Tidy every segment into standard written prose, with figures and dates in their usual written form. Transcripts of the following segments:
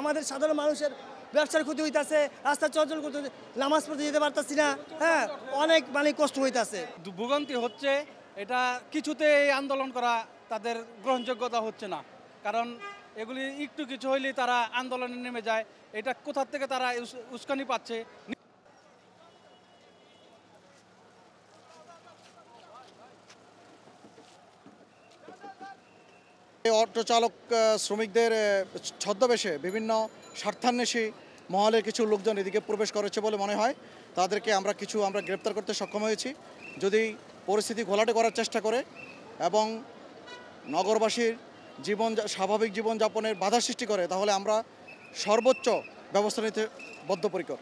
আমাদের সাধারণ মানুষের ব্যবসার ক্ষতি হইতাছে, রাস্তা চলাচল করতে নামাজ পড়তে যেতে পারতাছি না, হ্যাঁ অনেক কষ্ট হইতাছে, ভোগান্তি হচ্ছে। এটা কিছুতে এই আন্দোলন করা তাদের গ্রহণযোগ্যতা হচ্ছে না, কারণ এগুলি একটু কিছু হইলেই তারা আন্দোলনে নেমে যায়। এটা কোথা থেকে তারা উস্কানি পাচ্ছে। অটো চালক শ্রমিকদের ছদ্মবেশে বিভিন্ন স্বার্থান্বেষী মহলের কিছু লোকজন এদিকে প্রবেশ করেছে বলে মনে হয়। তাদেরকে আমরা গ্রেপ্তার করতে সক্ষম হয়েছি। যদি পরিস্থিতি ঘোলাটে করার চেষ্টা করে এবং নগরবাসীর স্বাভাবিক জীবনযাপনের বাধা সৃষ্টি করে, তাহলে আমরা সর্বোচ্চ ব্যবস্থা নিতে বদ্ধপরিকর।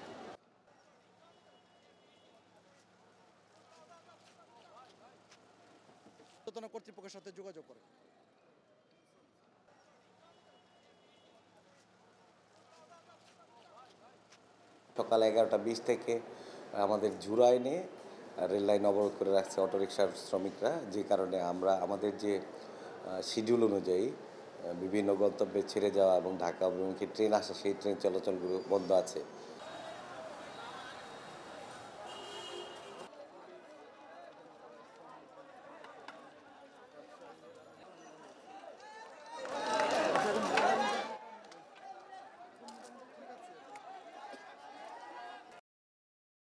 কর্তৃপক্ষের সাথে যোগাযোগ করে সকাল 11:20 থেকে আমাদের ঝুরাইনে রেল লাইন অবরোধ করে রাখছে অটোরিকশার শ্রমিকরা, যে কারণে আমরা আমাদের যে শিডিউল অনুযায়ী বিভিন্ন গন্তব্যে ছেড়ে যাওয়া এবং ঢাকা অভিমুখী ট্রেন আসা, সেই ট্রেন চলাচলগুলো বন্ধ আছে।